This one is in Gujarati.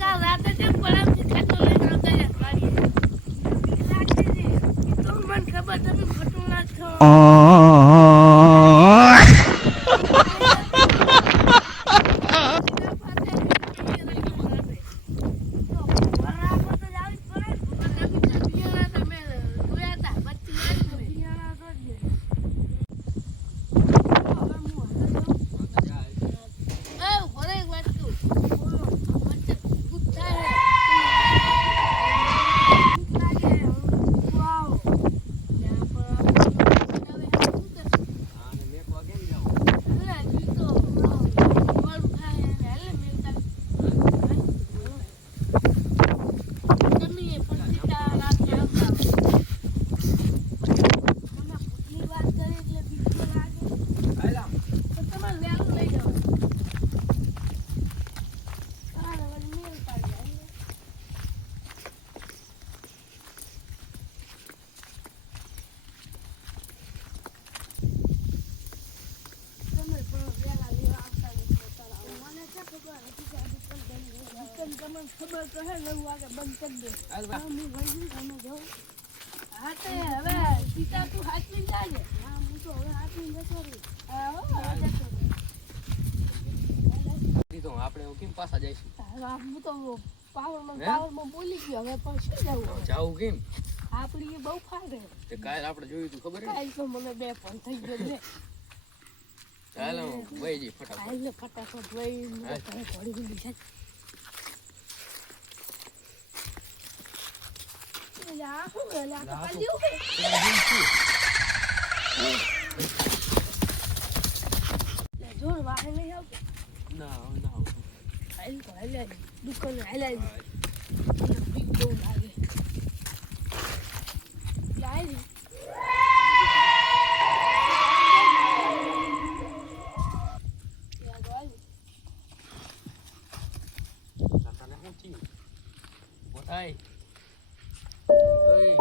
કાલ રાતે જેમ પડામથી ખાટો લઈને આવતા રહ્યા વાડીએ. તો મને ખબર તમે ખોટું ના છો. ખબર તો હે નવું વાગે બંધ કરી દે. હું વળી તમે જો. હા તે હવે સીતા તું હાચવી જાજે. હા હું તો હવે હાચવીને જતો રહી. હા હો જતો રહી. તો આપણે કેમ પાછા જઈશું? હા હું તો પાવરમાં બોલી ગયો હવે પણ શું જવું? જાવું કેમ? આપડી એ બહુ ફાડે. તે કાલ આપણે જોયું તું ખબર હે? કાલ તો મને બે પણ થઈ ગયો લે. ચાલો વઈ જી ફટાફટ. હાલ ફટાફટ વઈ ઘરે ઘડી ગુંડી છે. લા હું લા તો પાલ્યું કે લે જોર વાહે નહીં આવતો. ના ના આવતું. હાલ તો હાલ દુકાન હાલ બીક બહુ લાગે. લાઈ બોટાઈ ઓય